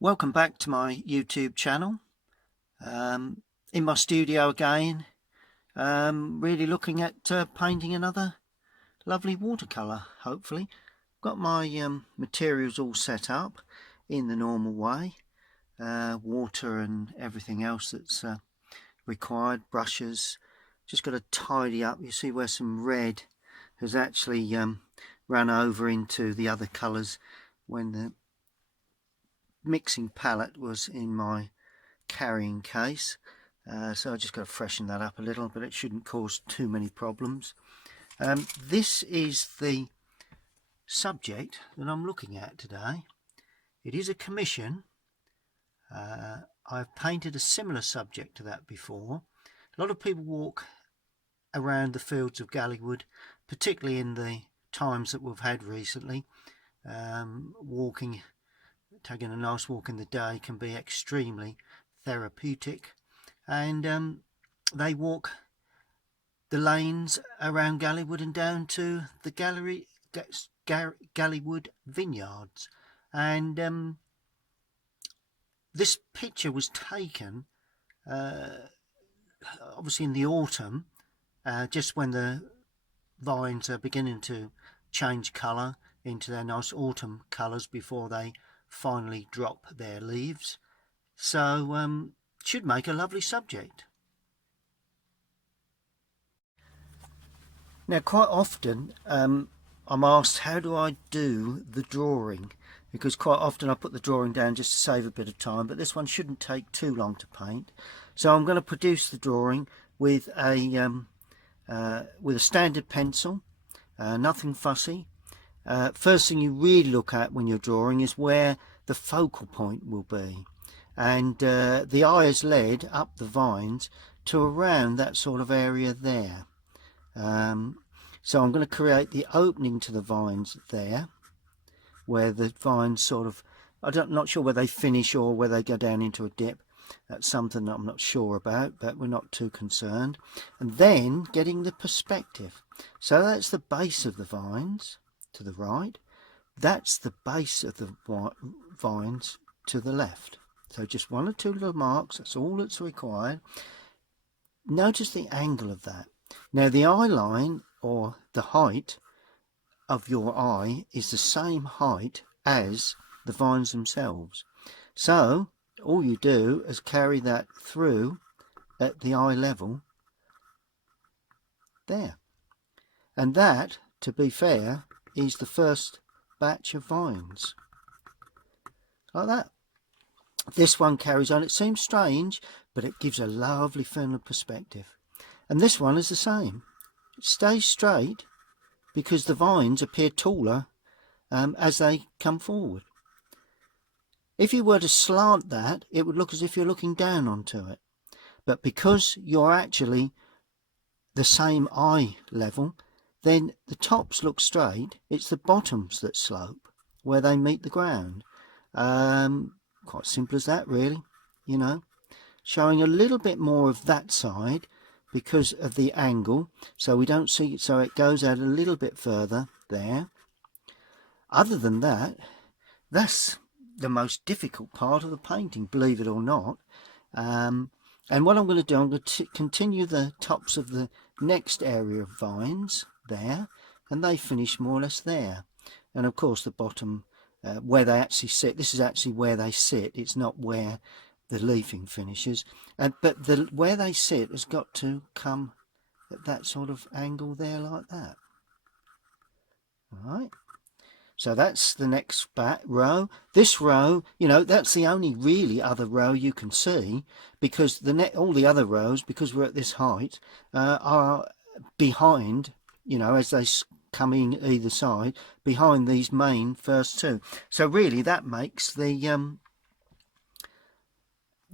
Welcome back to my YouTube channel. In my studio again, really looking at painting another lovely watercolour, hopefully. Got my materials all set up in the normal way, water and everything else that's required, brushes. Just got to tidy up. You see where some red has actually run over into the other colours when the mixing palette was in my carrying case, so I just got to freshen that up a little, but it shouldn't cause too many problems. This is the subject that I'm looking at today. It is a commission. I've painted a similar subject to that before. A lot of people walk around the fields of Galleywood, particularly in the times that we've had recently. Taking a nice walk in the day can be extremely therapeutic, and they walk the lanes around Galleywood and down to the Galleywood Vineyards. And this picture was taken obviously in the autumn, just when the vines are beginning to change colour into their nice autumn colours before they finally drop their leaves. So should make a lovely subject. Now, quite often I'm asked, how do I do the drawing? Because quite often I put the drawing down just to save a bit of time, but this one shouldn't take too long to paint. So I'm going to produce the drawing with a standard pencil, nothing fussy. First thing you really look at when you're drawing is where the focal point will be, and the eye is led up the vines to around that sort of area there. So I'm going to create the opening to the vines there, where the vines sort of, I'm not sure where they finish or where they go down into a dip. That's something that I'm not sure about, but we're not too concerned. And then getting the perspective. So that's the base of the vines to the right. That's the base of the vines to the left. So just one or two little marks, that's all that's required. Notice the angle of that. Now the eye line, or the height of your eye, is the same height as the vines themselves. So all you do is carry that through at the eye level there. And that, to be fair, is the first batch of vines. Like that. This one carries on. It seems strange, but it gives a lovely final perspective. And this one is the same. It stays straight because the vines appear taller as they come forward. If you were to slant that, it would look as if you're looking down onto it. But because you're actually the same eye level, then the tops look straight. It's the bottoms that slope where they meet the ground. Quite simple as that, really, you know. Showing a little bit more of that side because of the angle, so we don't see it, so it goes out a little bit further there. Other than that, that's the most difficult part of the painting, believe it or not. And what I'm going to do, I'm going to continue the tops of the next area of vines there, and they finish more or less there. And of course the bottom, where they actually sit, this is actually where they sit, it's not where the leafing finishes, but where they sit has got to come at that sort of angle there, like that. All right, so that's the next row. This row, you know, that's the only really other row you can see, because all the other rows, because we're at this height, are behind, you know, as they come in either side, behind these main first two. So really that makes the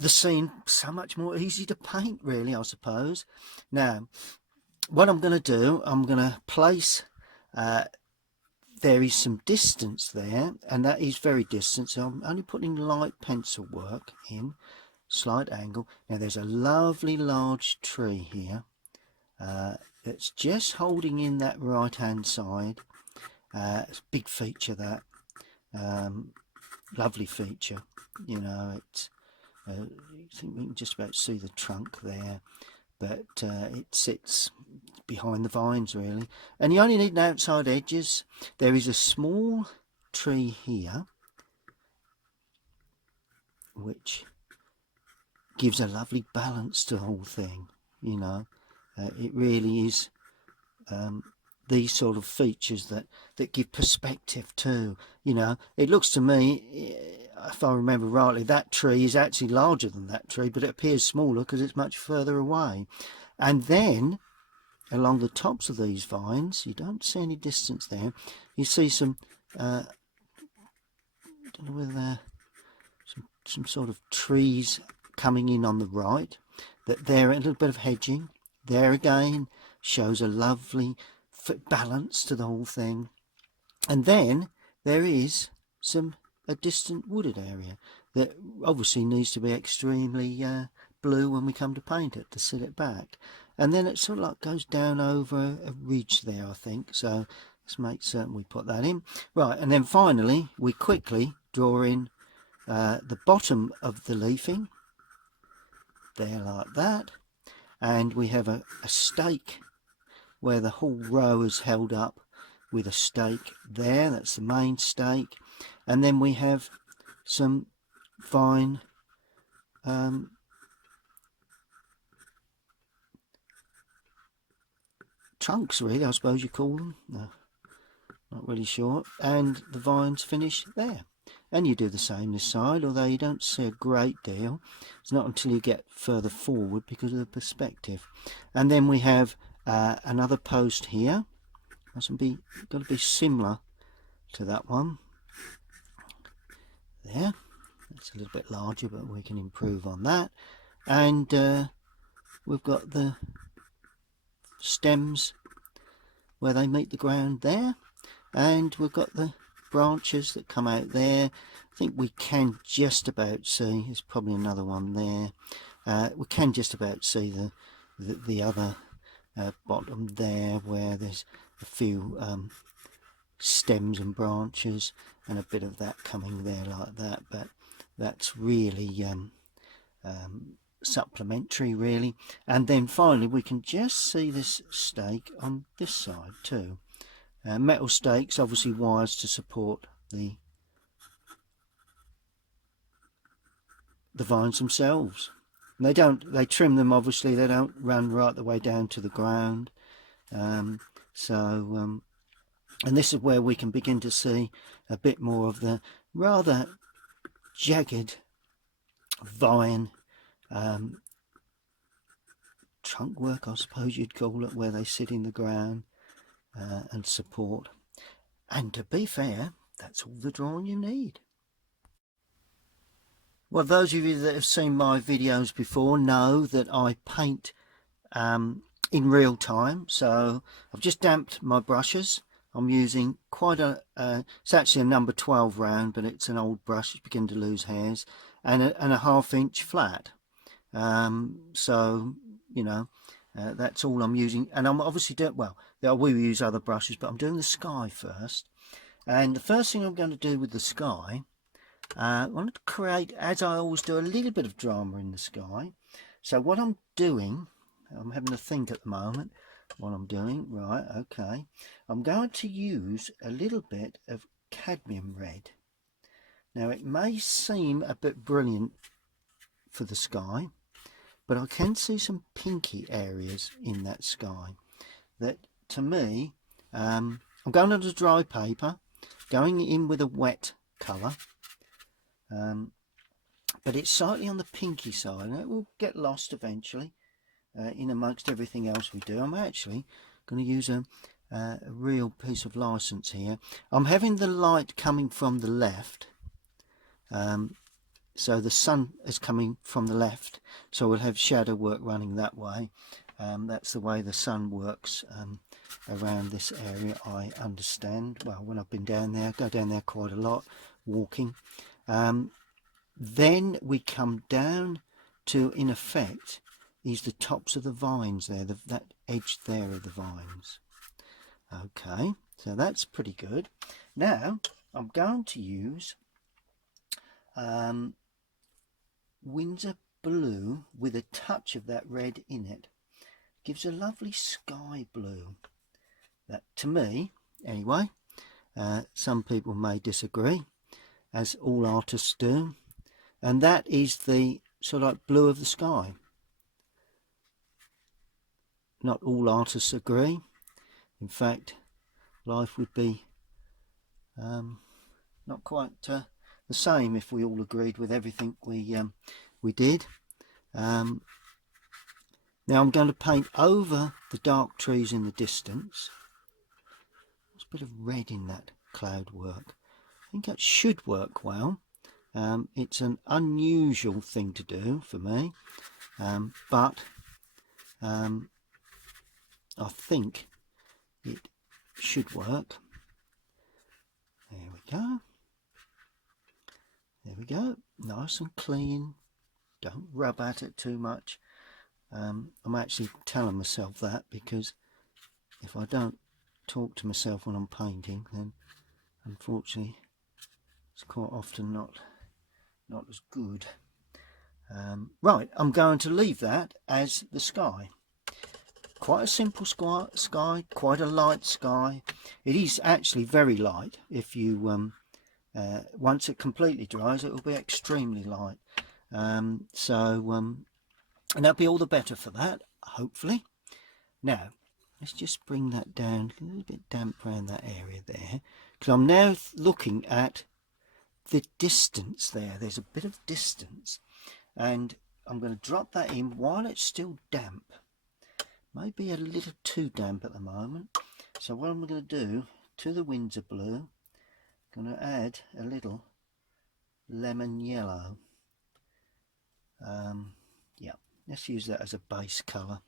scene so much more easy to paint, really, I suppose. Now what I'm going to do, I'm going to place, there is some distance there, and that is very distant, so I'm only putting light pencil work in, slight angle. Now there's a lovely large tree here that's just holding in that right hand side. It's a big feature, that lovely feature. You know, it's I think we can just about see the trunk there, but it sits behind the vines really, and you only need an outside edges. There is a small tree here which gives a lovely balance to the whole thing. You know, it really is these sort of features that give perspective too. You know, it looks to me, if I remember rightly, that tree is actually larger than that tree, but it appears smaller because it's much further away. And then along the tops of these vines, you don't see any distance there, you see some I don't know whether they're some sort of trees coming in on the right, that there a little bit of hedging there again shows a lovely balance to the whole thing. And then there is a distant wooded area that obviously needs to be extremely blue when we come to paint it to set it back. And then it sort of like goes down over a ridge there, I think. So let's make certain we put that in. Right, and then finally we quickly draw in the bottom of the leafing there like that, and we have a stake where the whole row is held up with a stake there. That's the main stake, and then we have some vine trunks, really, I suppose you call them. No, not really sure. And the vines finish there. And you do the same this side, although you don't see a great deal. It's not until you get further forward because of the perspective. And then we have another post here. Mustn't be, got to be similar to that one. There. That's a little bit larger, but we can improve on that. And we've got the stems where they meet the ground there. And we've got the branches that come out there. I think we can just about see, there's probably another one there. We can just about see the other bottom there where there's a few stems and branches and a bit of that coming there like that, but that's really supplementary really. And then finally we can just see this stake on this side too. Metal stakes, obviously wires to support the vines themselves. And they trim them, obviously, they don't run right the way down to the ground. And this is where we can begin to see a bit more of the rather jagged vine trunk work, I suppose you'd call it, where they sit in the ground and support. And to be fair, that's all the drawing you need. Well, those of you that have seen my videos before know that I paint in real time. So I've just damped my brushes. I'm using quite it's actually a number 12 round, but it's an old brush, it's beginning to lose hairs, and a 1/2 inch flat. So, you know, that's all I'm using. And I'm obviously doing, well, I will use other brushes, but I'm doing the sky first. And the first thing I'm going to do with the sky, I want to create, as I always do, a little bit of drama in the sky. So what I'm doing, I'm having to think at the moment what I'm doing. Right, okay. I'm going to use a little bit of cadmium red. Now it may seem a bit brilliant for the sky, but I can see some pinky areas in that sky that, to me, I'm going on to dry paper, going in with a wet colour, but it's slightly on the pinky side, and it will get lost eventually in amongst everything else we do. I'm actually going to use a real piece of license here. I'm having the light coming from the left, so the sun is coming from the left, so we'll have shadow work running that way. That's the way the sun works around this area, I understand. Well, when I've been down there, I go down there quite a lot walking. Then we come down to, in effect, is the tops of the vines there, that edge there of the vines. Okay, so that's pretty good. Now I'm going to use Windsor blue with a touch of that red in it. Gives a lovely sky blue. That, to me, anyway, some people may disagree, as all artists do, and that is the sort of like blue of the sky. Not all artists agree. In fact, life would be not quite the same if we all agreed with everything we did. Now I'm going to paint over the dark trees in the distance. There's a bit of red in that cloud work. I think that should work well. It's an unusual thing to do for me, but I think it should work. There we go. There we go. Nice and clean. Don't rub at it too much. I'm actually telling myself that, because if I don't talk to myself when I'm painting, then unfortunately it's quite often not as good. Right, I'm going to leave that as the sky. Quite a simple sky, quite a light sky. It is actually very light. If you once it completely dries, it will be extremely light. And that'll be all the better for that, hopefully. Now let's just bring that down, a little bit damp around that area there, because I'm now looking at the distance there. There's a bit of distance, and I'm going to drop that in while it's still damp. Maybe a little too damp at the moment. So what I'm going to do to the Windsor blue, I'm going to add a little lemon yellow. Yeah, let's use that as a base colour,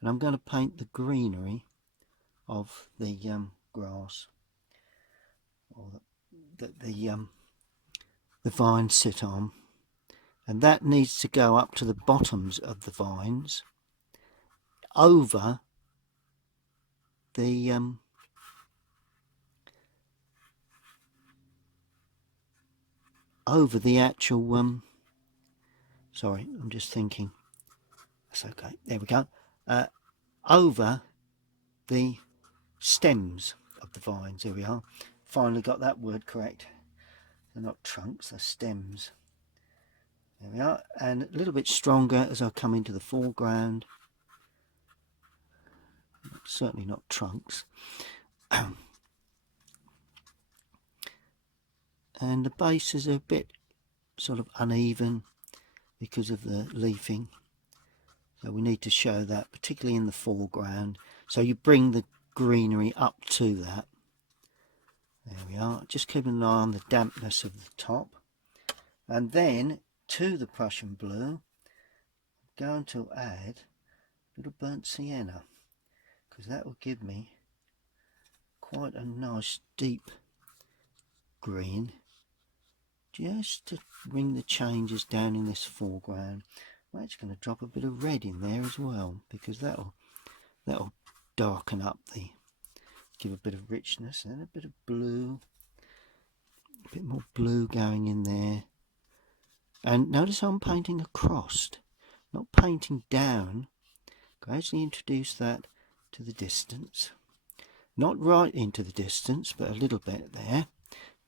and I'm going to paint the greenery of the grass, or the vines sit on, and that needs to go up to the bottoms of the vines, over the actual sorry, I'm just thinking, that's okay, there we go, over the stems of the vines. There we are, finally got that word correct. They're not trunks, they're stems. There we are, and a little bit stronger as I come into the foreground. Certainly not trunks. And the bases are a bit sort of uneven because of the leafing, so we need to show that, particularly in the foreground. So you bring the greenery up to that. There we are, just keeping an eye on the dampness of the top. And then to the Prussian blue, I'm going to add a little burnt sienna, because that will give me quite a nice deep green, just to bring the changes down in this foreground. I'm actually going to drop a bit of red in there as well, because that'll darken up give a bit of richness, and a bit of blue, a bit more blue going in there. And notice I'm painting across, not painting down. Gradually introduce that to the distance, not right into the distance, but a little bit there.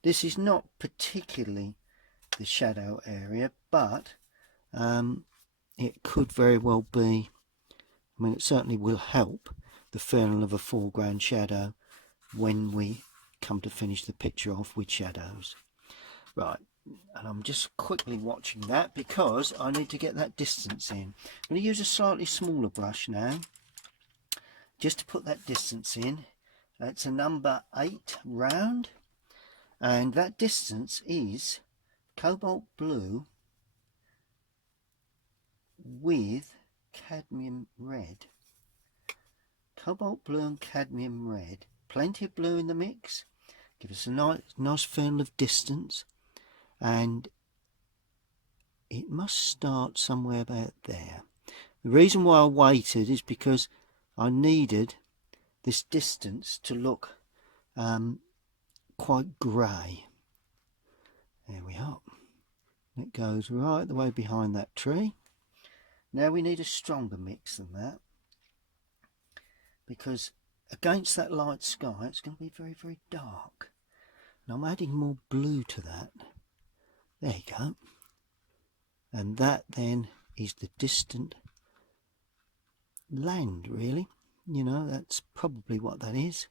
This is not particularly the shadow area, but it could very well be. I mean, it certainly will help the feeling of a foreground shadow when we come to finish the picture off with shadows. Right, and I'm just quickly watching that because I need to get that distance in. I'm going to use a slightly smaller brush now, just to put that distance in. It's a number 8 round, and that distance is cobalt blue with cadmium red. Cobalt blue and cadmium red. Plenty of blue in the mix. Give us a nice feeling of distance, and it must start somewhere about there. The reason why I waited is because I needed this distance to look quite grey. There we are. It goes right the way behind that tree. Now we need a stronger mix than that, because against that light sky it's going to be very, very dark. And I'm adding more blue to that. There you go. And that then is the distant land, really. You know, that's probably what that is.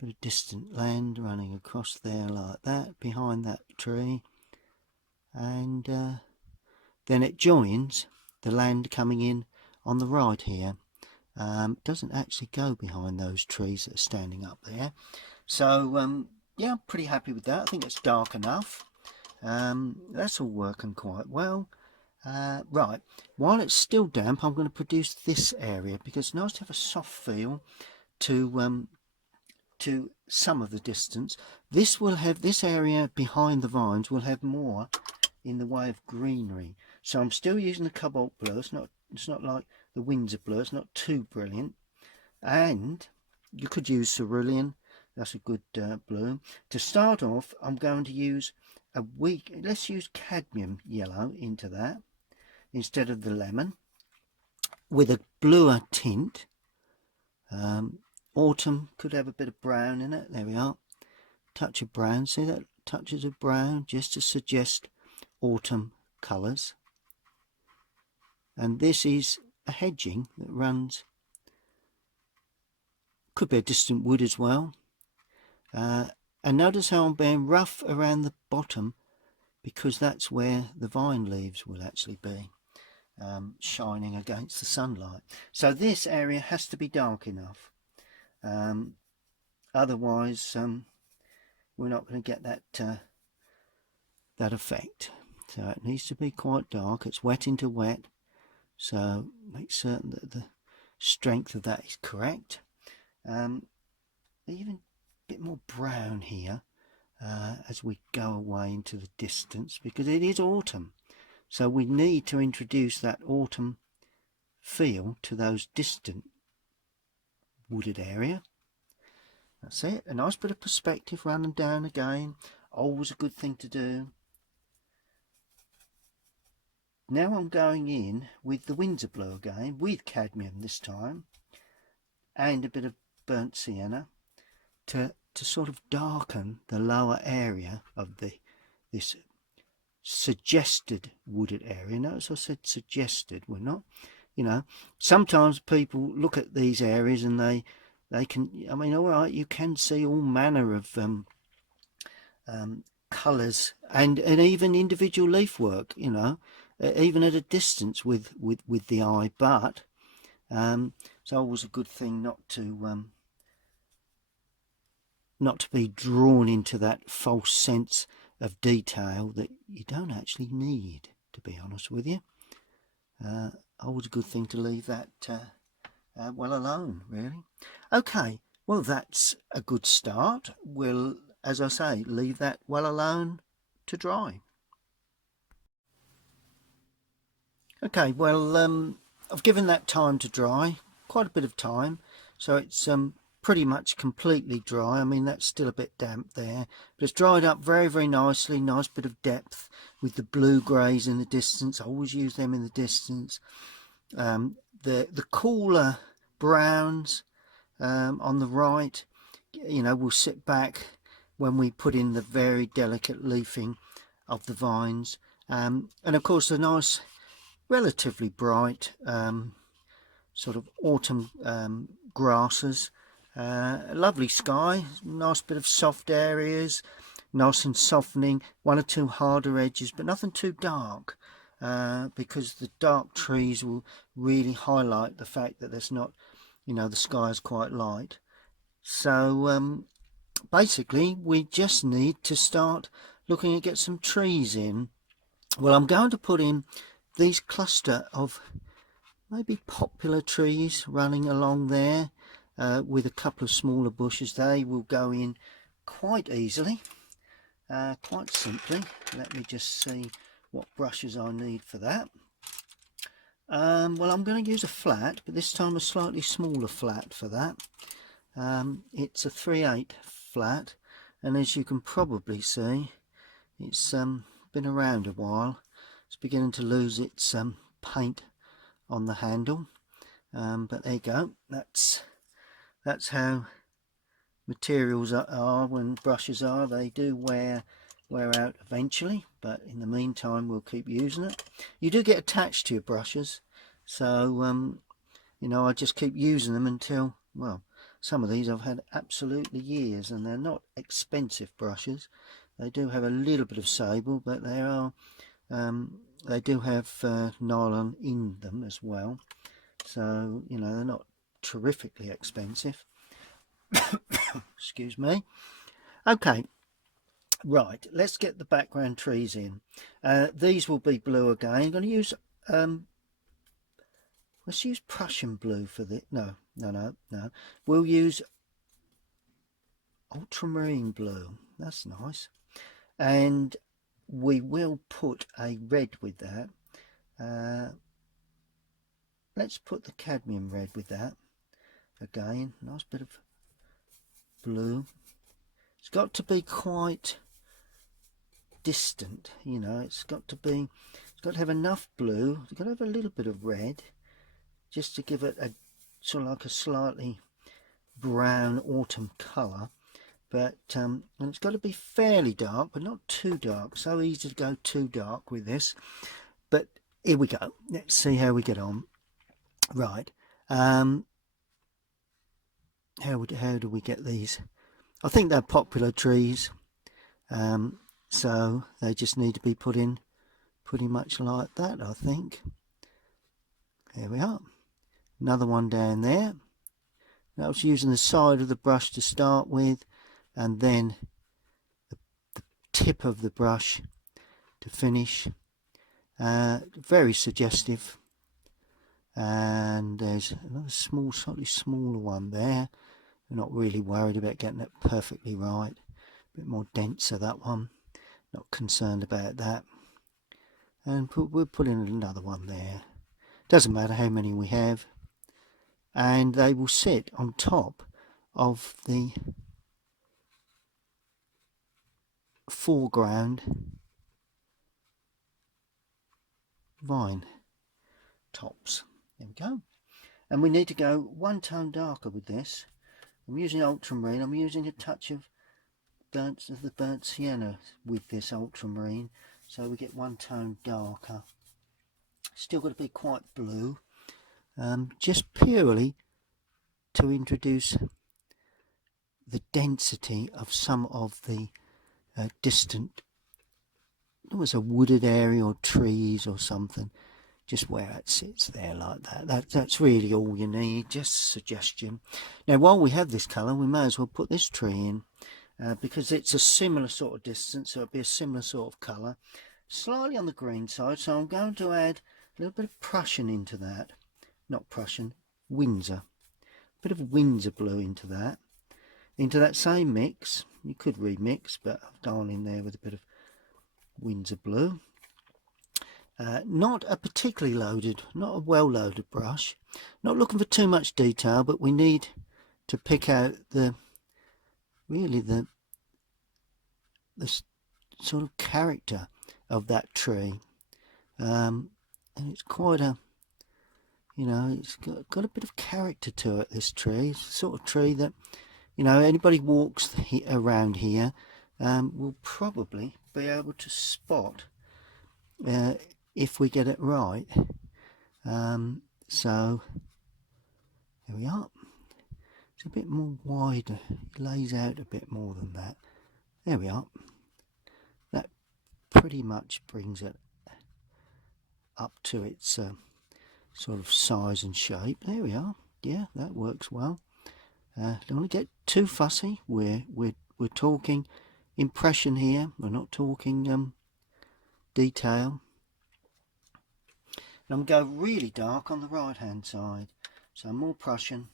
Bit of distant land running across there like that, behind that tree. And then it joins the land coming in on the right here. Doesn't actually go behind those trees that are standing up there. So yeah, I'm pretty happy with that. I think it's dark enough. That's all working quite well. Right, while it's still damp, I'm going to produce this area, because it's nice to have a soft feel to some of the distance. This will have, this area behind the vines will have more in the way of greenery. So I'm still using the cobalt blue. It's not like the Windsor blue. It's not too brilliant. And you could use cerulean. That's a good blue. To start off, I'm going to use let's use cadmium yellow into that instead of the lemon, with a bluer tint. Autumn could have a bit of brown in it. There we are. Touch of brown. See that? Touches of brown, just to suggest autumn colours. And this is a hedging that runs, could be a distant wood as well. And notice how I'm being rough around the bottom, because that's where the vine leaves will actually be, shining against the sunlight. So this area has to be dark enough. Otherwise we're not going to get that effect. So it needs to be quite dark. It's wet into wet, so make certain that the strength of that is correct. Even a bit more brown here as we go away into the distance, because it is autumn, so we need to introduce that autumn feel to those distant wooded area. That's it. A nice bit of perspective running down again, always a good thing to do. Now I'm going in with the Windsor blue again, with cadmium this time, and a bit of burnt sienna to sort of darken the lower area of this suggested wooded area. Notice I said suggested. We're not, you know, sometimes people look at these areas and they can, I mean, all right, you can see all manner of colours and even individual leaf work, you know, even at a distance with the eye, but it's always a good thing not to be drawn into that false sense of detail that you don't actually need, to be honest with you. Always a good thing to leave that well alone, really. Okay, well, that's a good start. We'll, as I say, leave that well alone to dry. Okay, well, I've given that time to dry, quite a bit of time, so it's pretty much completely dry. I mean, that's still a bit damp there, but it's dried up very, very nicely. Nice bit of depth with the blue greys in the distance. I always use them in the distance. The cooler browns on the right, you know, will sit back when we put in the very delicate leafing of the vines, and of course the nice, relatively bright sort of autumn grasses. Lovely sky, nice bit of soft areas, nice and softening, one or two harder edges, but nothing too dark, because the dark trees will really highlight the fact that there's not, you know, the sky is quite light. So basically we just need to start looking at get some trees in. Well, I'm going to put in these cluster of maybe popular trees running along there, with a couple of smaller bushes. They will go in quite easily, quite simply. Let me just see what brushes I need for that. Well, I'm going to use a flat, but this time a slightly smaller flat for that. It's a 3/8 flat, and as you can probably see, it's been around a while. It's beginning to lose its paint on the handle, but there you go. That's how materials are when brushes are. They do wear out eventually, but in the meantime we'll keep using it. You do get attached to your brushes, so you know, I just keep using them until, well, some of these I've had absolutely years, and they're not expensive brushes. They do have a little bit of sable, but they are they do have nylon in them as well, so you know, they're not terrifically expensive. Excuse me. Okay, right, let's get the background trees in. These will be blue again. I'm going to use let's use Prussian blue for the no, we'll use ultramarine blue. That's nice. And we will put a red with that. Let's put the cadmium red with that again. Nice bit of blue. It's got to be quite distant, you know. It's got to have enough blue. It's got to have a little bit of red, just to give it a sort of like a slightly brown autumn colour. But and it's got to be fairly dark, but not too dark. So easy to go too dark with this. But here we go. Let's see how we get on. Right. How do we get these? I think they're popular trees, so they just need to be put in pretty much like that, I think. There we are. Another one down there. I was using the side of the brush to start with, and then the tip of the brush to finish. Very suggestive. And there's another small, slightly smaller one there. I'm not really worried about getting it perfectly right. A bit more denser, that one. Not concerned about that. And we'll put in another one there. Doesn't matter how many we have. And they will sit on top of the foreground vine tops. There we go. And we need to go one tone darker with this. I'm using ultramarine. I'm using a touch of the burnt sienna with this ultramarine, so we get one tone darker. Still got to be quite blue, just purely to introduce the density of some of the distant, it was a wooded area or trees or something, just where it sits there like that. That's really all you need, just a suggestion. Now while we have this colour, we may as well put this tree in, because it's a similar sort of distance, so it'll be a similar sort of colour, slightly on the green side. So I'm going to add a little bit of Prussian into that, not Prussian, Windsor, a bit of Windsor blue into that same mix. You could remix, but I've gone in there with a bit of Windsor blue. Not a particularly loaded, not a well loaded brush, not looking for too much detail, but we need to pick out the sort of character of that tree, and it's quite a, you know, it's got a bit of character to it, this tree. It's the sort of tree that, you know, anybody walks around here will probably be able to spot if we get it right. So there we are. It's a bit more wider, it lays out a bit more than that. There we are. That pretty much brings it up to its sort of size and shape. There we are. Yeah, that works well. Don't want to get too fussy. We're talking impression here. We're not talking detail. And I'm going to go really dark on the right hand side. So more Prussian,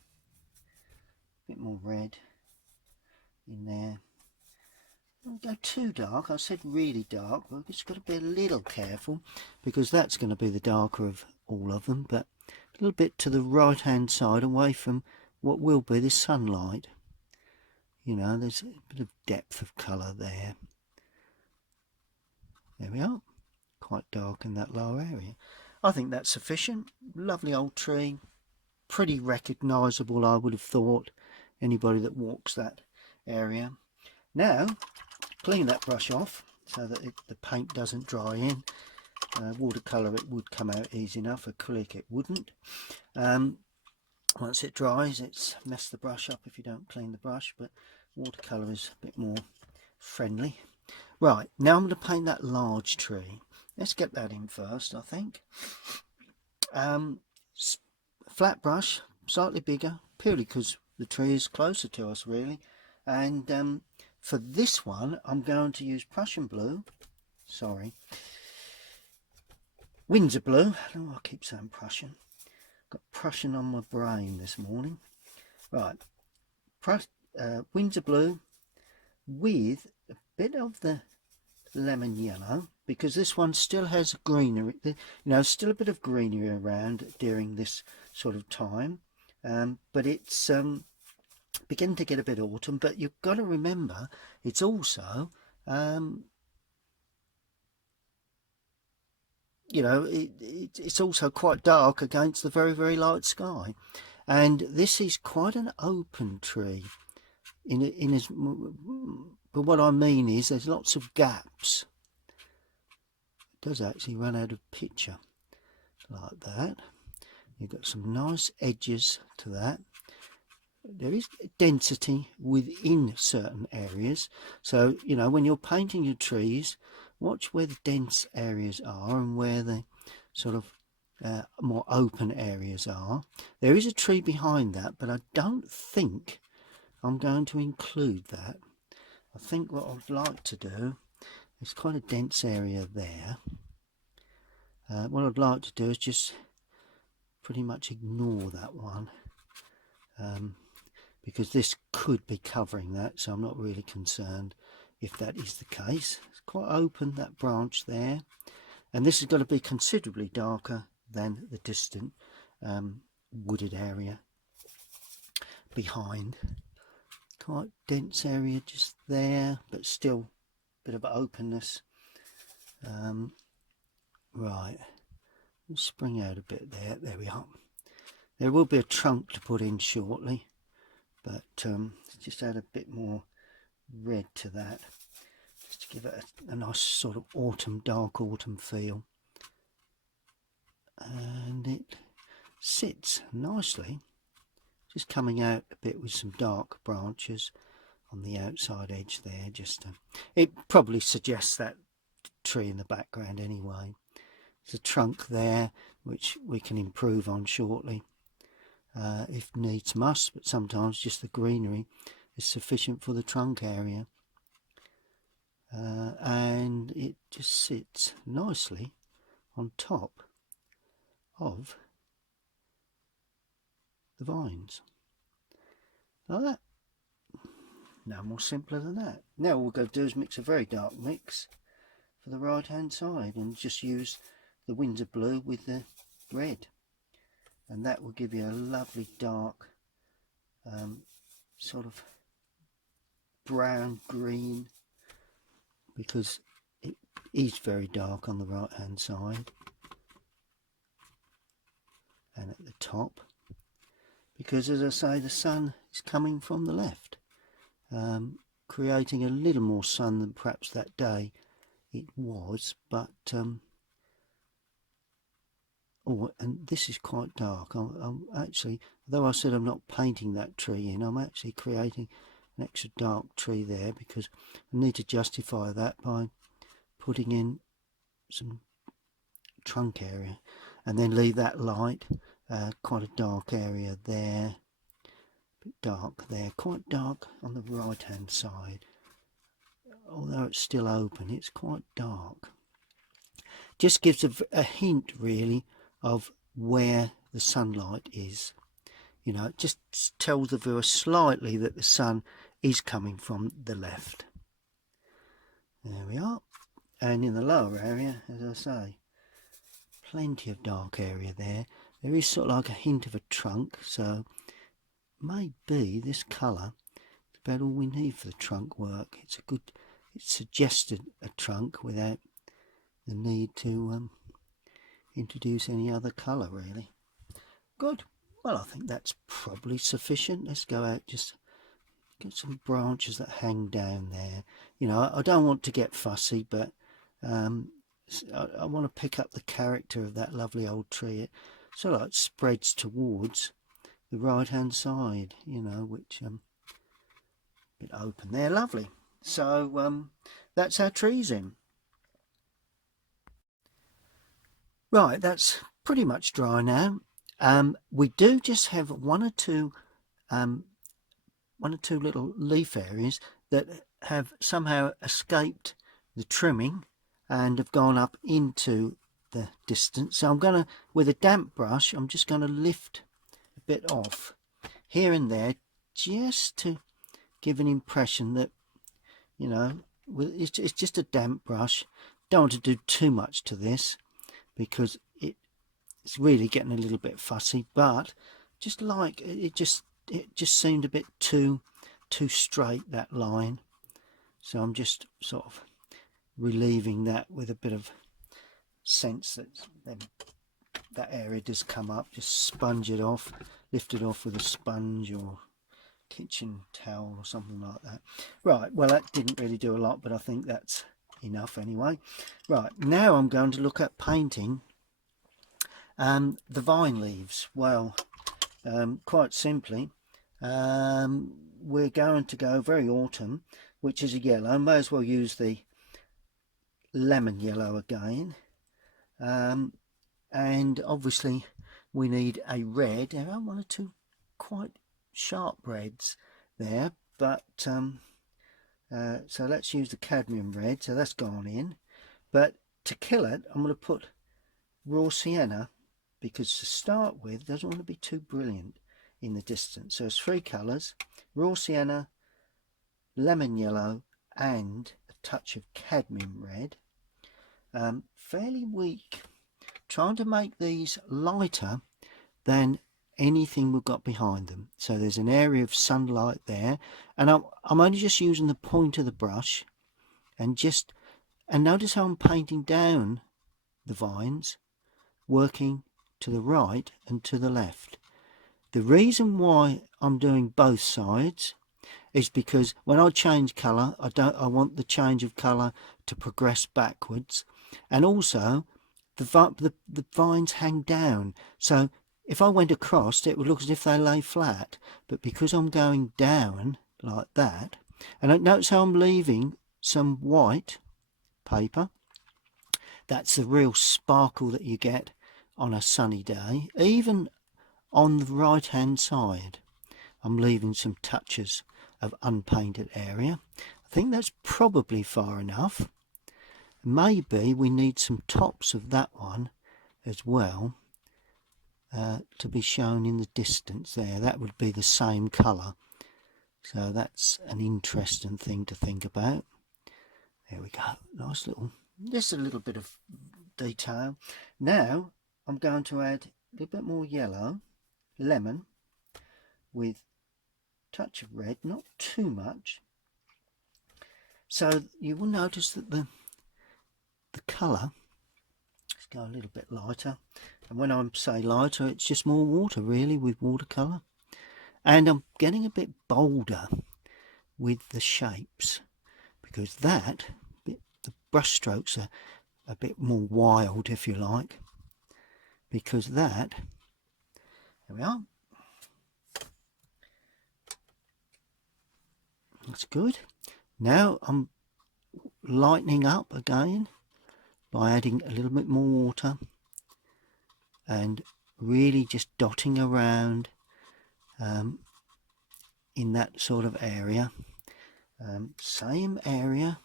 a bit more red in there. Don't go too dark. I said really dark, but we've just got to be a little careful, because that's going to be the darker of all of them, but a little bit to the right hand side, away from what will be the sunlight. You know, there's a bit of depth of colour there. There we are, quite dark in that lower area. I think that's sufficient. Lovely old tree, pretty recognisable, I would have thought, anybody that walks that area. Now, clean that brush off so that the paint doesn't dry in. Watercolour, it would come out easy enough. Acrylic, it wouldn't. Once it dries, it's messed the brush up if you don't clean the brush, but watercolour is a bit more friendly. Right, now I'm going to paint that large tree. Let's get that in first, I think. Flat brush, slightly bigger, purely because the tree is closer to us, really. And for this one, I'm going to use Prussian blue. Sorry. Windsor blue. Oh, I keep saying Prussian. Got Prussian on my brain this morning. Right. Windsor blue with a bit of the lemon yellow, because this one still has greenery, still a bit of greenery around during this sort of time, but it's beginning to get a bit autumn. But you've got to remember, it's also it's also quite dark against the very, very light sky, and this is quite an open tree. But what I mean is there's lots of gaps. It does actually run out of picture like that. You've got some nice edges to that. There is density within certain areas. So, when you're painting your trees, watch where the dense areas are and where the sort of more open areas are. There is a tree behind that, but I don't think I'm going to include that. I think what I'd like to do is quite a dense area there. What I'd like to do is just pretty much ignore that one, because this could be covering that, so I'm not really concerned if that is the case. It's quite open, that branch there, and this has got to be considerably darker than the distant wooded area behind. Quite dense area just there, but still a bit of openness. Right, we'll spring out a bit there. There we are. There will be a trunk to put in shortly, but just add a bit more red to that, just to give it a nice sort of dark autumn feel. And it sits nicely, just coming out a bit with some dark branches on the outside edge there. It probably suggests that tree in the background anyway. There's a trunk there which we can improve on shortly if needs must, but sometimes just the greenery is sufficient for the trunk area. And it just sits nicely on top of the vines like that. No more simpler than that. Now all we're going to do is mix a very dark mix for the right hand side and just use the Windsor blue with the red, and that will give you a lovely dark sort of brown green, because it is very dark on the right hand side and at the top, because as I say, the sun is coming from the left, creating a little more sun than perhaps that day it was. But and this is quite dark. I'm actually, though I said I'm not painting that tree in, I'm actually creating an extra dark tree there, because I need to justify that by putting in some trunk area, and then leave that light, quite a dark area there, a bit dark there, quite dark on the right hand side. Although it's still open, it's quite dark. Just gives a hint really of where the sunlight is. It just tells the viewer slightly that the sun is coming from the left. There we are. And in the lower area, as I say, plenty of dark area there. There is sort of like a hint of a trunk, so maybe this colour is about all we need for the trunk work. It suggested a trunk without the need to introduce any other colour really. Good. Well, I think that's probably sufficient. Let's go out, just get some branches that hang down there. You know, I don't want to get fussy, but I want to pick up the character of that lovely old tree. It sort of like spreads towards the right hand side, you know, which bit open there. Lovely. So that's our trees in. Right, that's pretty much dry now. We do just have one or two little leaf areas that have somehow escaped the trimming and have gone up into the distance. So I'm going to, with a damp brush, I'm just going to lift a bit off here and there, just to give an impression that, you know, it's just a damp brush. Don't want to do too much to this because it's really getting a little bit fussy, but just like it just seemed a bit too straight, that line. So I'm just sort of relieving that with a bit of sense that that area does come up. Just sponge it off, lift it off with a sponge or kitchen towel or something like that. Right, well, that didn't really do a lot, but I think that's enough anyway. Right, now I'm going to look at painting the vine leaves. Well, quite simply, we're going to go very autumn, which is a yellow. May as well use the lemon yellow again, and obviously we need a red. There are one or two quite sharp reds there, but so let's use the cadmium red. So that's gone in, but to kill it I'm going to put raw sienna, because to start with doesn't want to be too brilliant in the distance. So it's three colours: raw sienna, lemon yellow, and a touch of cadmium red. Fairly weak, trying to make these lighter than anything we've got behind them. So there's an area of sunlight there, and I'm only just using the point of the brush, and notice how I'm painting down the vines, working to the right and to the left. The reason why I'm doing both sides is because when I change colour, I want the change of colour to progress backwards, and also the vines hang down. So if I went across, it would look as if they lay flat, but because I'm going down like that, and notice how I'm leaving some white paper. That's the real sparkle that you get on a sunny day. Even on the right hand side, I'm leaving some touches of unpainted area. I think that's probably far enough. Maybe we need some tops of that one as well to be shown in the distance there. That would be the same colour, so that's an interesting thing to think about. There we go, nice little, just a little bit of detail. Now I'm going to add a little bit more yellow, lemon, with a touch of red, not too much. So you will notice that the colour, let's go a little bit lighter, and when I say lighter, it's just more water really, with watercolour. And I'm getting a bit bolder with the shapes, because the brush strokes are a bit more wild, if you like, because there we are, that's good. Now I'm lightening up again by adding a little bit more water and really just dotting around in that sort of area. Same area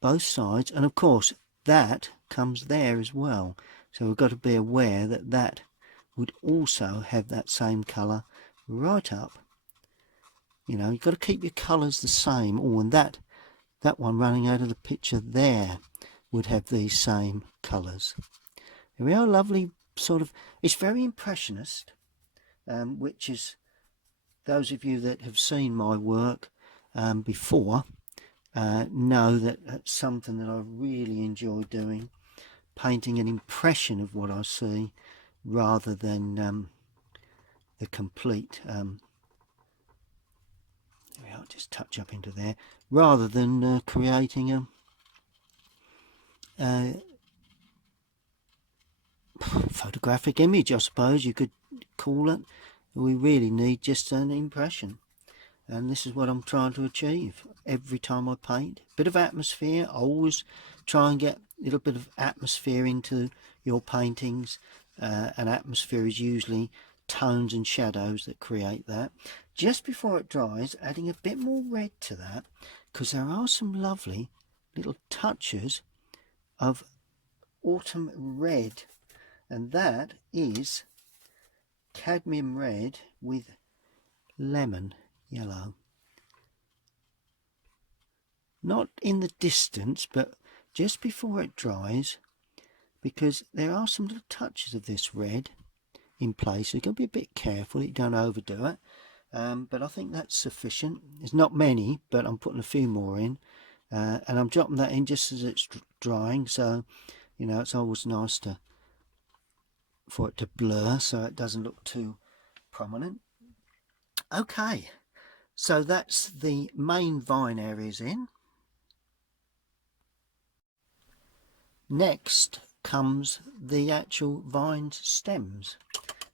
both sides, and of course that comes there as well, so we've got to be aware that that would also have that same colour right up. You know, you've got to keep your colours the same. Oh, and that one running out of the picture there would have these same colours. Here we are, lovely sort of, it's very impressionist, which is, those of you that have seen my work before know that that's something that I really enjoy doing, painting an impression of what I see rather than the complete I'll just touch up into there, rather than creating a photographic image, I suppose you could call it. We really need just an impression, and this is what I'm trying to achieve every time I paint. Bit of atmosphere. I always try and get a little bit of atmosphere into your paintings, and atmosphere is usually tones and shadows that create that. Just before it dries, adding a bit more red to that, because there are some lovely little touches of autumn red, and that is cadmium red with lemon yellow. Not in the distance, but just before it dries, because there are some little touches of this red in place. So you've got to be a bit careful that you don't overdo it, but I think that's sufficient. There's not many, but I'm putting a few more in, and I'm dropping that in just as it's drying, so you know it's always nice for it to blur so it doesn't look too prominent. Okay, so that's the main vine areas in. Next comes the actual vine stems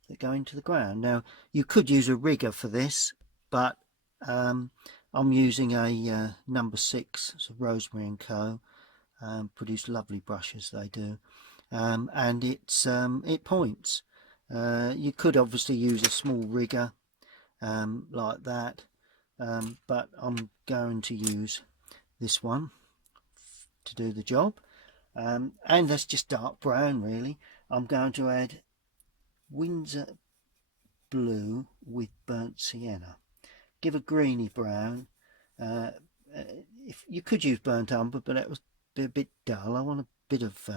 that go into the ground. Now you could use a rigger for this, but I'm using a number 6, so Rosemary and Co. Produce lovely brushes, they do, and it points. You could obviously use a small rigger like that, but I'm going to use this one to do the job, and that's just dark brown really. I'm going to add Windsor blue with burnt sienna, give a greeny brown. If you could use burnt umber, but that was a bit dull. I want a bit of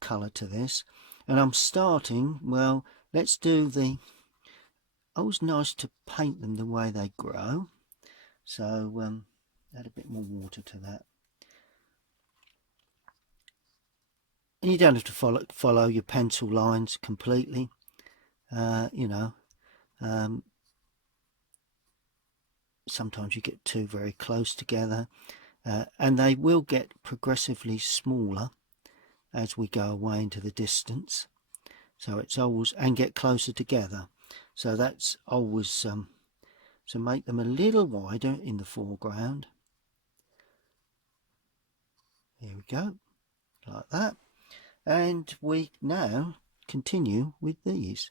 colour to this, and I'm starting, well, let's do the, always nice to paint them the way they grow, so add a bit more water to that. And you don't have to follow your pencil lines completely, you know, sometimes you get two very close together, and they will get progressively smaller as we go away into the distance, so it's always, and get closer together, so that's always so make them a little wider in the foreground. Here we go, like that, and we now continue with these.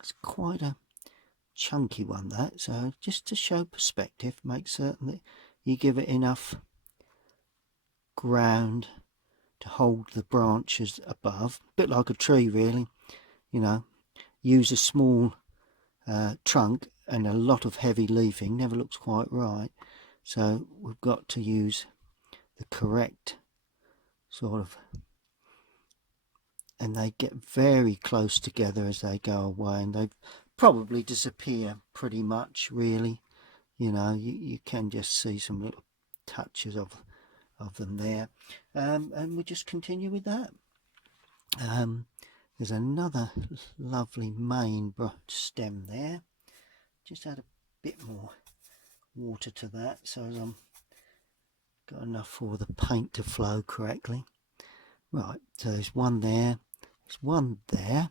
It's quite a chunky one, that, so just to show perspective, make certain that you give it enough ground to hold the branches above, a bit like a tree really, you know. Use a small trunk and a lot of heavy leafing never looks quite right, so we've got to use the correct sort of, and they get very close together as they go away, and they probably disappear pretty much really, you know. You can just see some little touches of them there, and we just continue with that. There's another lovely main stem there, just add a bit more water to that so I'm got enough for the paint to flow correctly. Right, so there's one there, there's one there.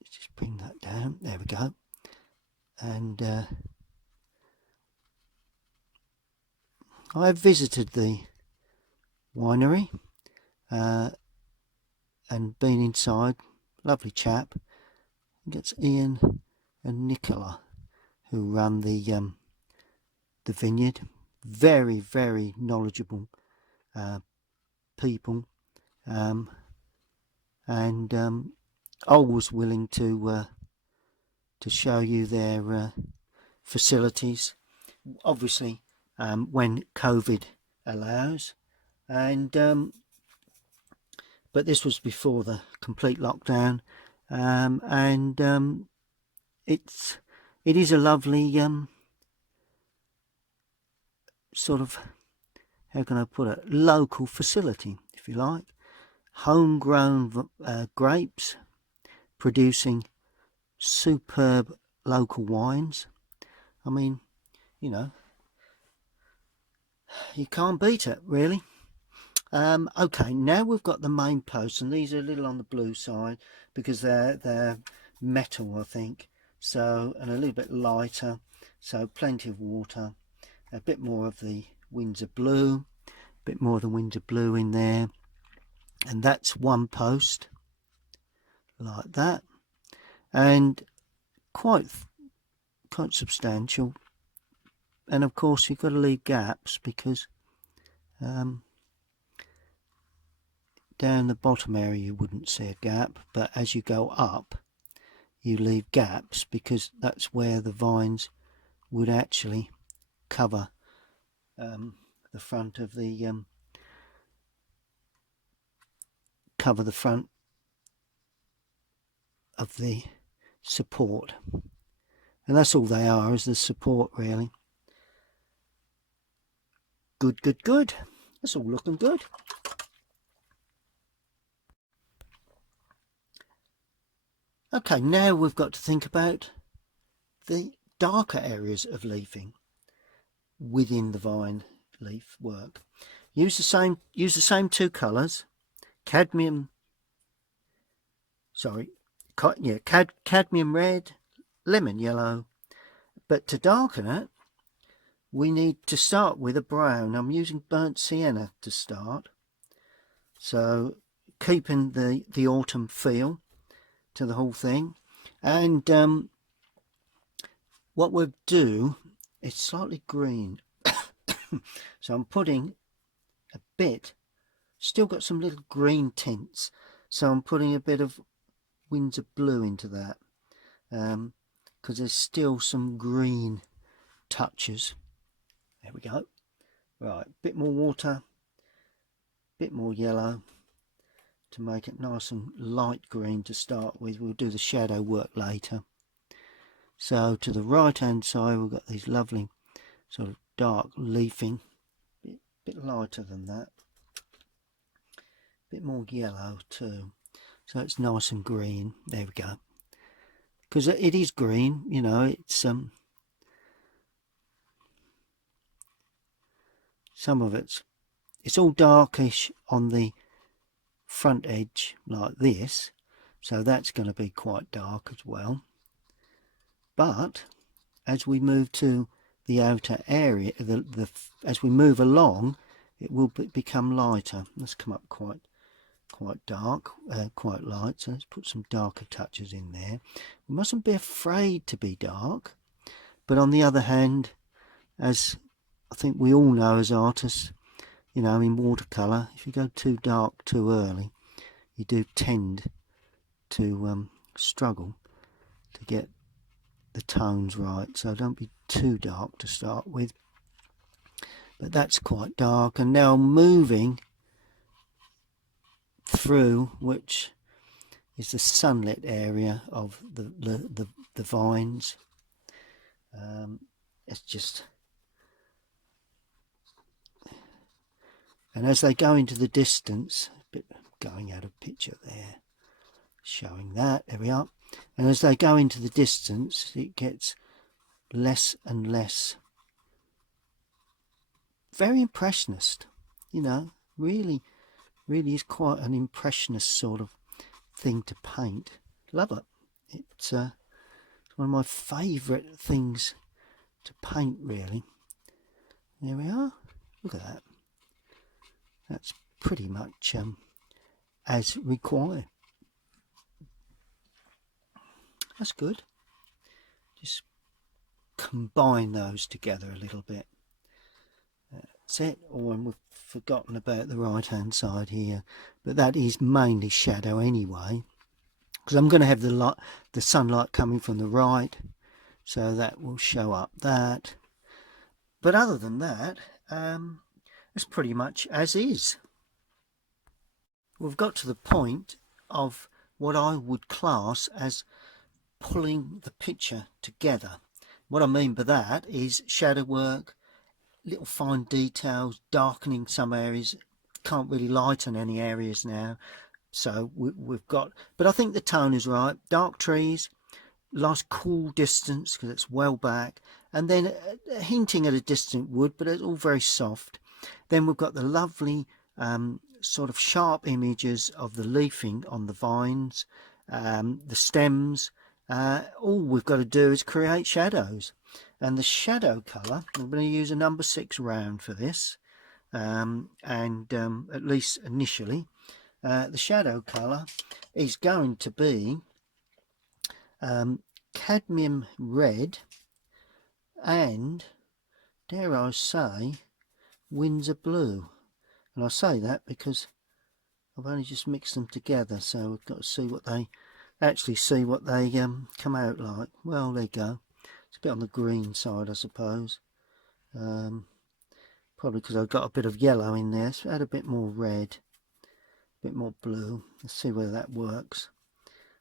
Let's just bring that down, there we go. And I've visited the winery and been inside. Lovely chap. I think it's Ian and Nicola who run the vineyard. Very, very knowledgeable people, and always willing to show you their facilities, obviously when COVID allows, and but this was before the complete lockdown, and it is a lovely sort of, how can I put it, local facility, if you like. Homegrown grapes producing superb local wines. I mean, you know, you can't beat it, really. Okay, now we've got the main posts, and these are a little on the blue side because they're metal, I think. So, and a little bit lighter, so plenty of water, a bit more of the Windsor blue, a bit more of the Windsor blue in there, and that's one post like that, and quite substantial. And of course you've got to leave gaps because down the bottom area you wouldn't see a gap, but as you go up you leave gaps because that's where the vines would actually cover the front of the support, and that's all they are, is the support, really. Good. That's all looking good. Okay, now we've got to think about the darker areas of leafing within the vine leaf work. Use the same two colours, cadmium red, lemon yellow, but to darken it we need to start with a brown. I'm using burnt sienna to start, so keeping the autumn feel to the whole thing. And what we'll do is slightly green. So I'm putting a bit, still got some little green tints, so I'm putting a bit of Windsor blue into that, because there's still some green touches. There we go. Right, bit more water, bit more yellow to make it nice and light green to start with. We'll do the shadow work later. So to the right hand side we've got these lovely sort of dark leafing, bit lighter than that, bit more yellow too, so it's nice and green. There we go, because it is green, you know, it's some of it's all darkish on the front edge like this, so that's going to be quite dark as well. But as we move to the outer area, as we move along, it will become lighter. Let's come up quite dark, quite light. So let's put some darker touches in there. We mustn't be afraid to be dark, but on the other hand, as I think we all know as artists, you know, in watercolour, if you go too dark too early, you do tend to struggle to get the tones right. So don't be too dark to start with. But that's quite dark, and now moving through, which is the sunlit area of the vines. It's just, and as they go into the distance, a bit going out of picture there, showing that, there we are, and as they go into the distance it gets less and less, very impressionist, you know, really is quite an impressionist sort of thing to paint. Love it. It's one of my favourite things to paint, really. There we are. Look at that. That's pretty much as required. That's good. Just combine those together a little bit. That's it. Oh, and we've forgotten about the right hand side here, but that is mainly shadow anyway, because I'm going to have the sunlight coming from the right, so that will show up that. But other than that, it's pretty much as is. We've got to the point of what I would class as pulling the picture together. What I mean by that is shadow work, little fine details, darkening some areas. Can't really lighten any areas now, so we've got, but I think the tone is right. Dark trees, nice cool distance because it's well back, and then hinting at a distant wood, but it's all very soft. Then we've got the lovely sort of sharp images of the leafing on the vines, the stems. All we've got to do is create shadows, and the shadow colour, I'm going to use a number 6 round for this, and at least initially the shadow colour is going to be cadmium red and, dare I say, Windsor blue. And I say that because I've only just mixed them together, so we've got to see what they come out like. Well, there you go. It's a bit on the green side, I suppose. Probably because I've got a bit of yellow in there, so add a bit more red, a bit more blue. Let's see whether that works.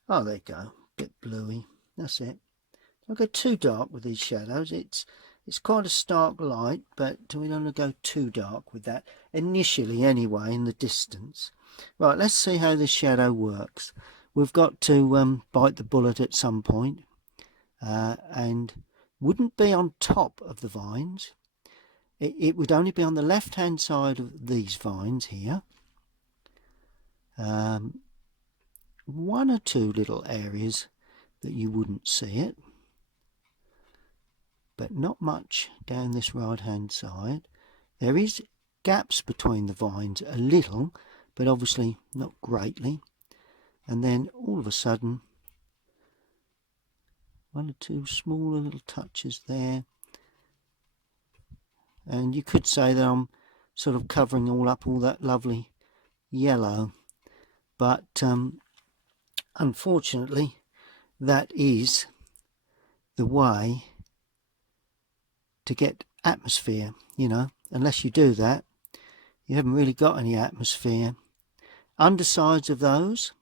Oh, there you go. A bit bluey. That's it. Don't go too dark with these shadows. It's quite a stark light, but we don't want to go too dark with that initially anyway, in the distance. Right, let's see how this shadow works. We've got to bite the bullet at some point, and wouldn't be on top of the vines. It would only be on the left hand side of these vines here. One or two little areas that you wouldn't see it, but not much down this right hand side. There is gaps between the vines a little, but obviously not greatly. And then all of a sudden, one or two smaller little touches there. And you could say that I'm sort of covering all up all that lovely yellow, but unfortunately that is the way to get atmosphere, you know. Unless you do that, you haven't really got any atmosphere. Undersides of those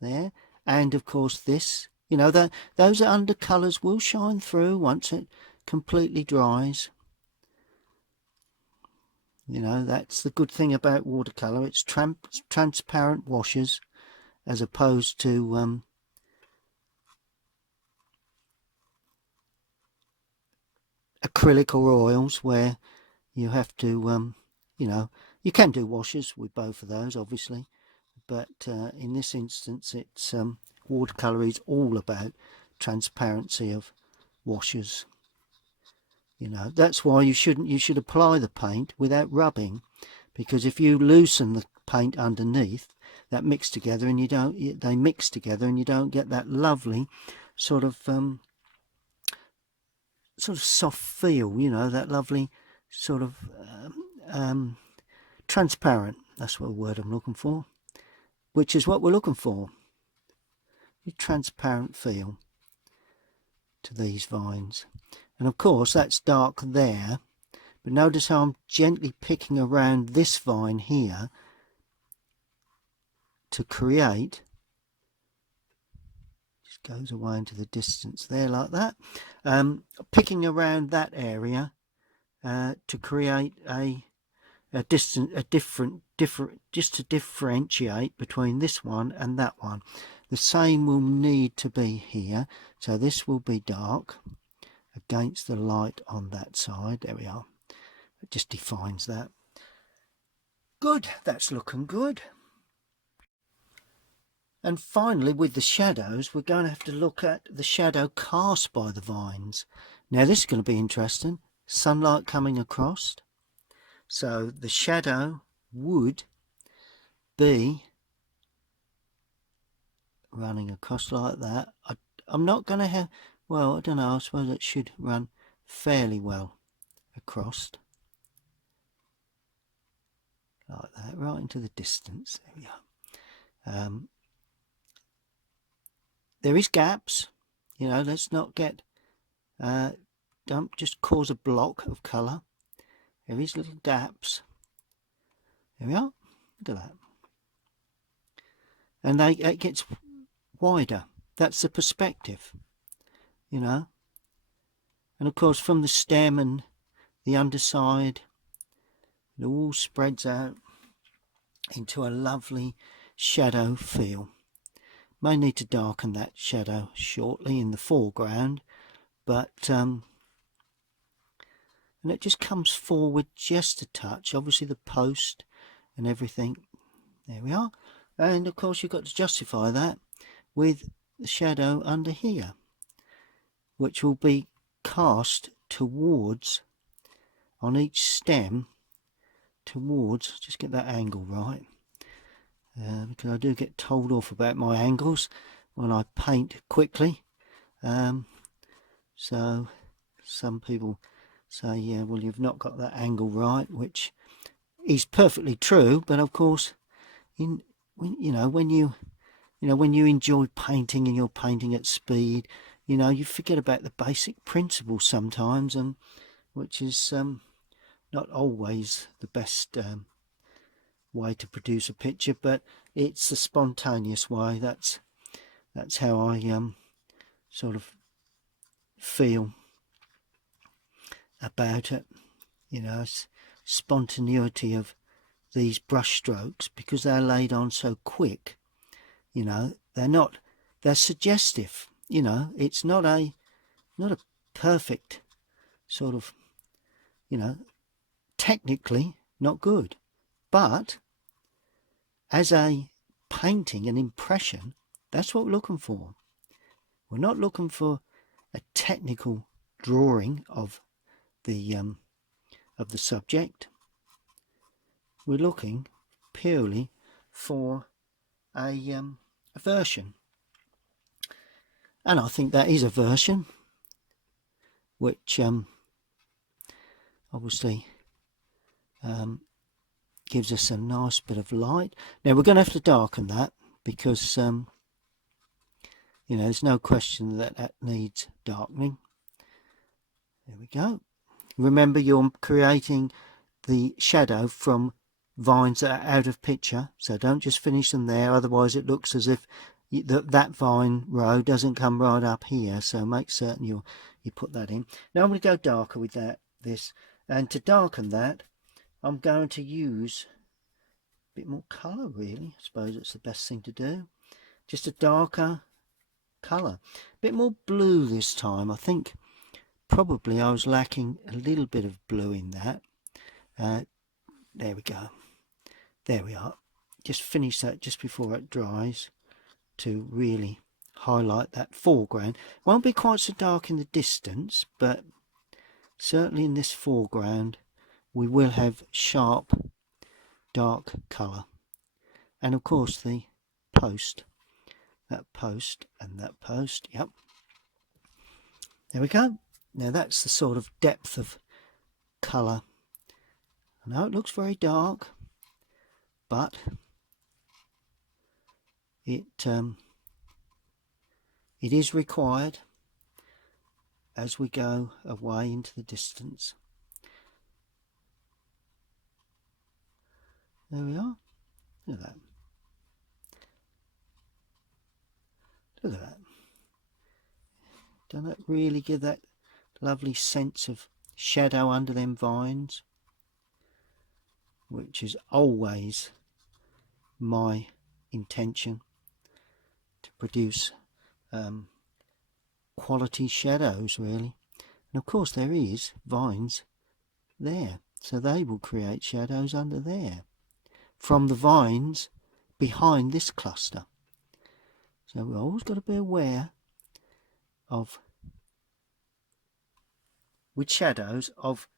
there, and of course this, you know, those undercolours will shine through once it completely dries. You know, that's the good thing about watercolour. It's transparent washes, as opposed to acrylic or oils, where you have to, you know, you can do washes with both of those, obviously, but in this instance, it's watercolour is all about transparency of washes. You know, that's why you should apply the paint without rubbing, because if you loosen the paint underneath, that mix together, and they mix together, and you don't get that lovely sort of soft feel, you know, that lovely sort of transparent, that's the word I'm looking for, which is what we're looking for, a transparent feel to these vines. And of course that's dark there, but notice how I'm gently picking around this vine here to create, just goes away into the distance there like that, picking around that area to create just to differentiate between this one and that one. The same will need to be here, so this will be dark against the light on that side. There we are. It just defines that. Good, that's looking good. And finally, with the shadows, we're going to have to look at the shadow cast by the vines. Now this is going to be interesting. Sunlight coming across, so the shadow would be running across like that. I'm not going to have, well, I don't know, I suppose it should run fairly well across like that, right into the distance. There we are. There is gaps, you know, let's not get don't just cause a block of colour. There is little gaps. There we are. Look at that. And it gets wider. That's the perspective, you know. And of course, from the stem and the underside. It all spreads out into a lovely shadow feel. May need to darken that shadow shortly in the foreground, but and it just comes forward just a touch. Obviously the post and everything, there we are. And of course you've got to justify that with the shadow under here, which will be cast towards, on each stem, towards, just get that angle right, because I do get told off about my angles when I paint quickly. So some people say, yeah, well, you've not got that angle right, which is perfectly true. But of course, when you enjoy painting and you're painting at speed, you forget about the basic principles sometimes, and which is not always the best way to produce a picture, but it's the spontaneous way. That's how I sort of feel about it. Spontaneity of these brush strokes, because they're laid on so quick. They're suggestive. It's not a perfect sort of, technically not good, but as a painting, an impression, that's what we're looking for. We're not looking for a technical drawing of the subject. We're looking purely for a version, and I think that is a version, which obviously gives us a nice bit of light. Now we're going to have to darken that, because there's no question that needs darkening. There we go. Remember, you're creating the shadow from vines that are out of picture, so don't just finish them there, otherwise it looks as if that vine row doesn't come right up here. So make certain you put that in. Now I'm going to go darker with this, and to darken that I'm going to use a bit more colour, really. I suppose it's the best thing to do. Just a darker colour, a bit more blue this time. I think probably I was lacking a little bit of blue in that. There we go. There we are. Just finish that just before it dries to really highlight that foreground. Won't be quite so dark in the distance, but certainly in this foreground we will have sharp dark colour. And of course the post, that post and that post, yep. There we go. Now that's the sort of depth of colour. I know it looks very dark, but it is required as we go away into the distance. There we are. Look at that. Look at that. Doesn't that really give that lovely sense of shadow under them vines, which is always my intention, to produce quality shadows, really. And of course there is vines there, so they will create shadows under there from the vines behind this cluster. So we've always got to be aware of, with shadows, of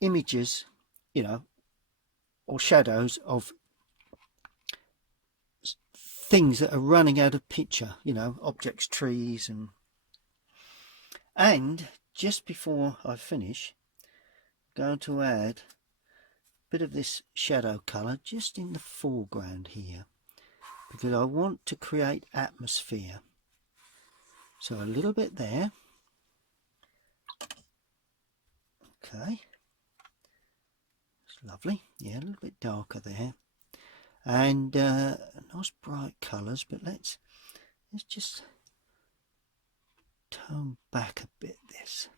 images, or shadows of things that are running out of picture, objects, trees, and just before I finish, I'm going to add a bit of this shadow colour just in the foreground here, because I want to create atmosphere. So a little bit there. Okay, it's lovely. Yeah, a little bit darker there, and nice bright colours. But let's just tone back a bit this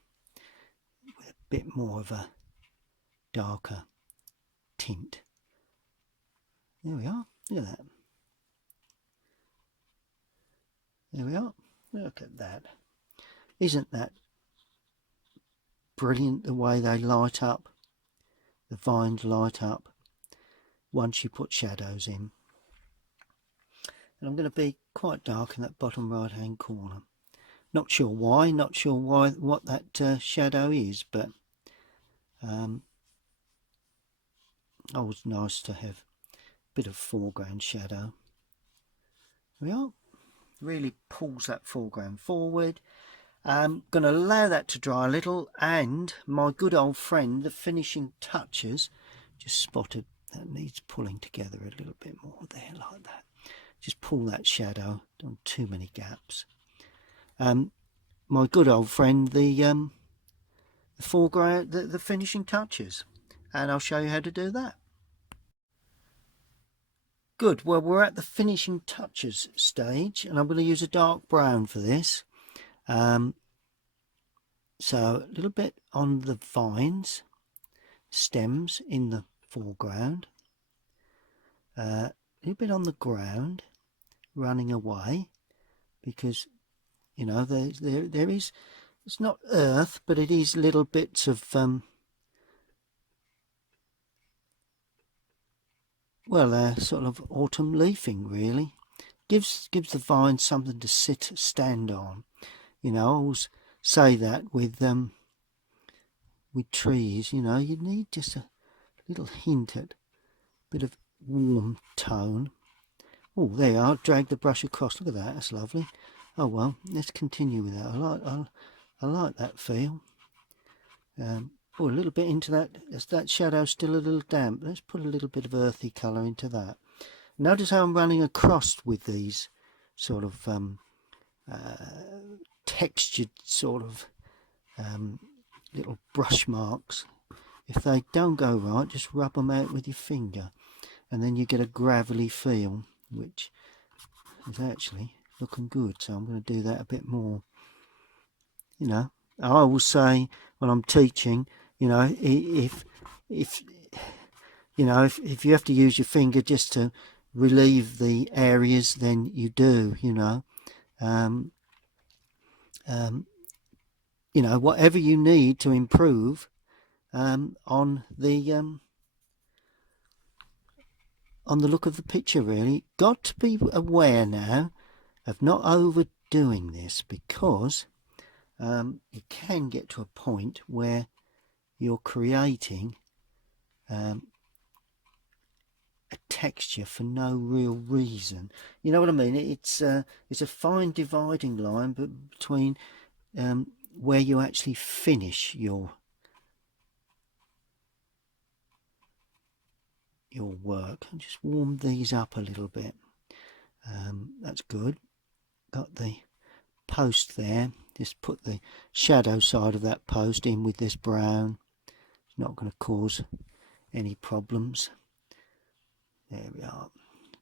with a bit more of a darker tint. There we are. Look at that. There we are. Look at that. Isn't that brilliant, the way they light up? The vines light up once you put shadows in. And I'm going to be quite dark in that bottom right hand corner. Not sure why, what that shadow is, but always nice to have a bit of foreground shadow. There we are. Really pulls that foreground forward. I'm going to allow that to dry a little, and my good old friend, the finishing touches, just spotted that needs pulling together a little bit more there, like that. Just pull that shadow, don't too many gaps. My good old friend, the foreground, the finishing touches, and I'll show you how to do that. Good. Well, we're at the finishing touches stage, and I'm going to use a dark brown for this. So a little bit on the vines, stems in the foreground, a little bit on the ground, running away, because you know there is, it's not earth, but it is little bits of well, sort of autumn leafing, really. Gives the vine something to stand on. You know, I always say that with trees, you know, you need just a little hint at a bit of warm tone. Oh, there you are. Drag the brush across. Look at that. That's lovely. Oh well, let's continue with that. I like that feel. Oh, a little bit into that. That shadow's still a little damp. Let's put a little bit of earthy colour into that. Notice how I'm running across with these sort of textured sort of little brush marks. If they don't go right, just rub them out with your finger, and then you get a gravelly feel, which is actually looking good. So I'm going to do that a bit more. You know, I will say when I'm teaching, you know, if you know, if you have to use your finger just to relieve the areas, then you do. You know, you know, whatever you need to improve on the look of the picture, really. Got to be aware now of not overdoing this, because you can get to a point where you're creating a texture for no real reason. You know what I mean? It's a fine dividing line between where you actually finish your work. And just warm these up a little bit. That's good. Got the post there. Just put the shadow side of that post in with this brown. It's not going to cause any problems. There we are.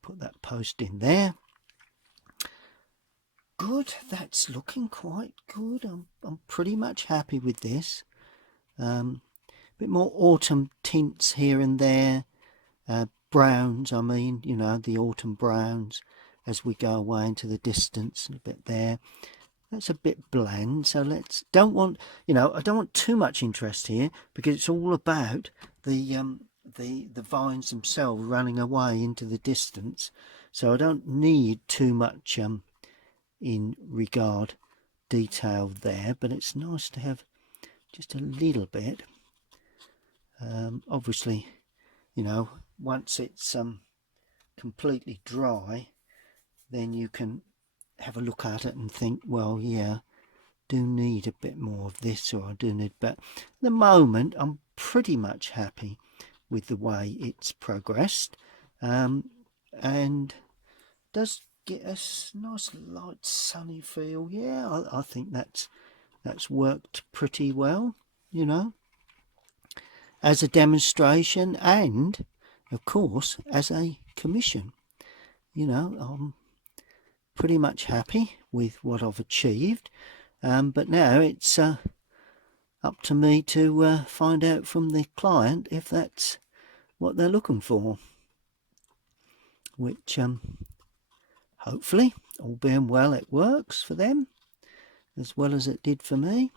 Put that post in there. Good. That's looking quite good. I'm pretty much happy with this. A bit more autumn tints here and there. Browns, I mean, you know, the autumn browns as we go away into the distance, a bit there. That's a bit bland, so let's, don't want, you know, I don't want too much interest here, because it's all about the vines themselves running away into the distance. So I don't need too much in regard detail there, but it's nice to have just a little bit. Obviously, you know, once it's completely dry, then you can have a look at it and think, well, yeah, do need a bit more of this, or I do need, but at the moment I'm pretty much happy with the way it's progressed, and does get a nice light sunny feel. Yeah, I think that's worked pretty well, you know, as a demonstration, and of course as a commission. You know, I'm pretty much happy with what I've achieved, but now it's up to me to find out from the client if that's what they're looking for, which hopefully, all being well, it works for them as well as it did for me.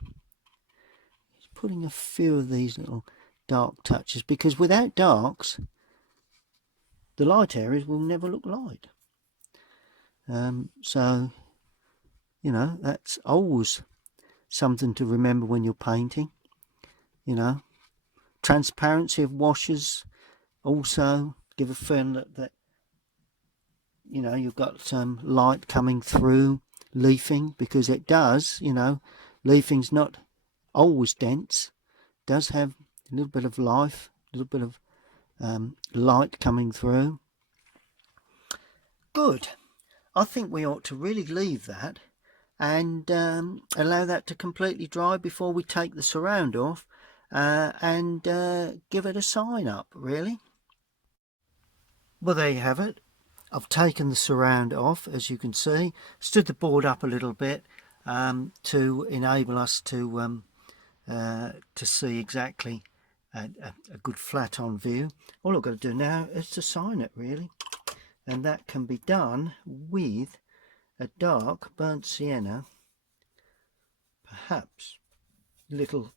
Just putting a few of these little dark touches, because without darks the light areas will never look light. So you know, that's always something to remember when you're painting. You know, transparency of washes also give a feeling that you know, you've got some light coming through leafing, because it does, you know, leafing's not always dense, does have a little bit of life, a little bit of light coming through. Good. I think we ought to really leave that and allow that to completely dry before we take the surround off and give it a sign up, really. Well, there you have it. I've taken the surround off, as you can see, stood the board up a little bit to enable us to see exactly a good flat on view. All I've got to do now is to sign it, really, and that can be done with a dark burnt sienna, perhaps little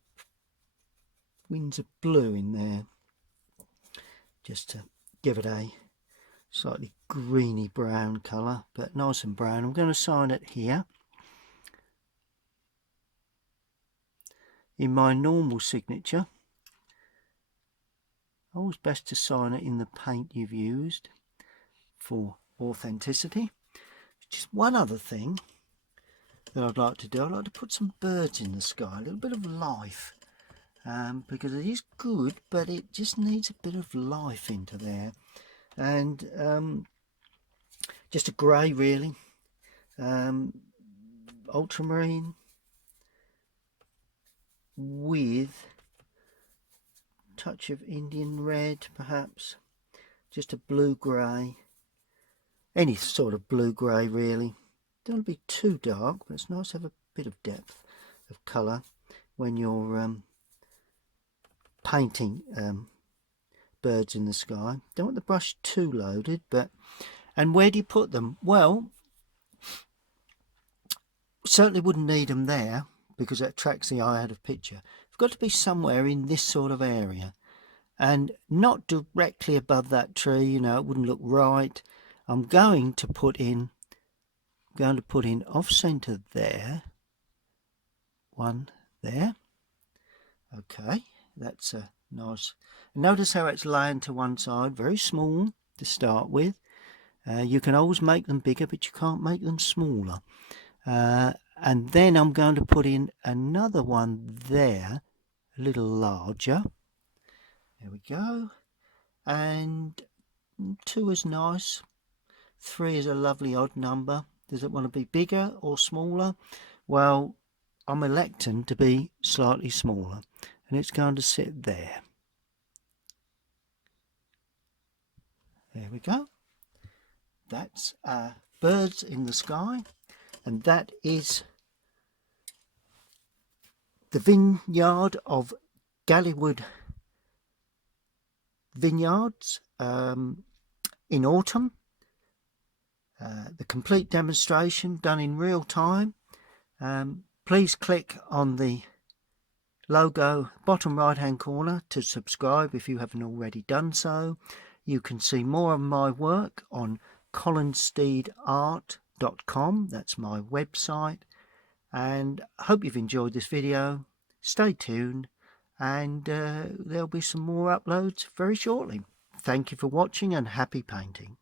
winds of blue in there, just to give it a slightly greeny brown colour, but nice and brown. I'm going to sign it here in my normal signature. Always best to sign it in the paint you've used for authenticity. Just one other thing that I'd like to do, I'd like to put some birds in the sky, a little bit of life, because it is good, but it just needs a bit of life into there. And just a grey, really, ultramarine with a touch of Indian red, perhaps, just a blue-grey, any sort of blue-grey really. Don't want to be too dark, but it's nice to have a bit of depth of colour when you're painting birds in the sky. Don't want the brush too loaded, but and where do you put them? Well, certainly wouldn't need them there because it attracts the eye out of picture. It's got to be somewhere in this sort of area and not directly above that tree, you know, it wouldn't look right. I'm going to put in off center there, one there. Okay, that's a nice. Notice how it's laying to one side, very small to start with. You can always make them bigger, but you can't make them smaller. And then I'm going to put in another one there, a little larger. There we go. And 2 is nice. 3 is a lovely odd number. Does it want to be bigger or smaller? Well, I'm electing to be slightly smaller, and it's going to sit there. There we go. That's birds in the sky, and that is the vineyard of Galleywood Vineyards in autumn. The complete demonstration done in real time. Please click on the logo bottom right hand corner to subscribe if you haven't already done so. You can see more of my work on Colinsteedart.com. That's my website, and I hope you've enjoyed this video. Stay tuned, and there'll be some more uploads very shortly. Thank you for watching, and happy painting.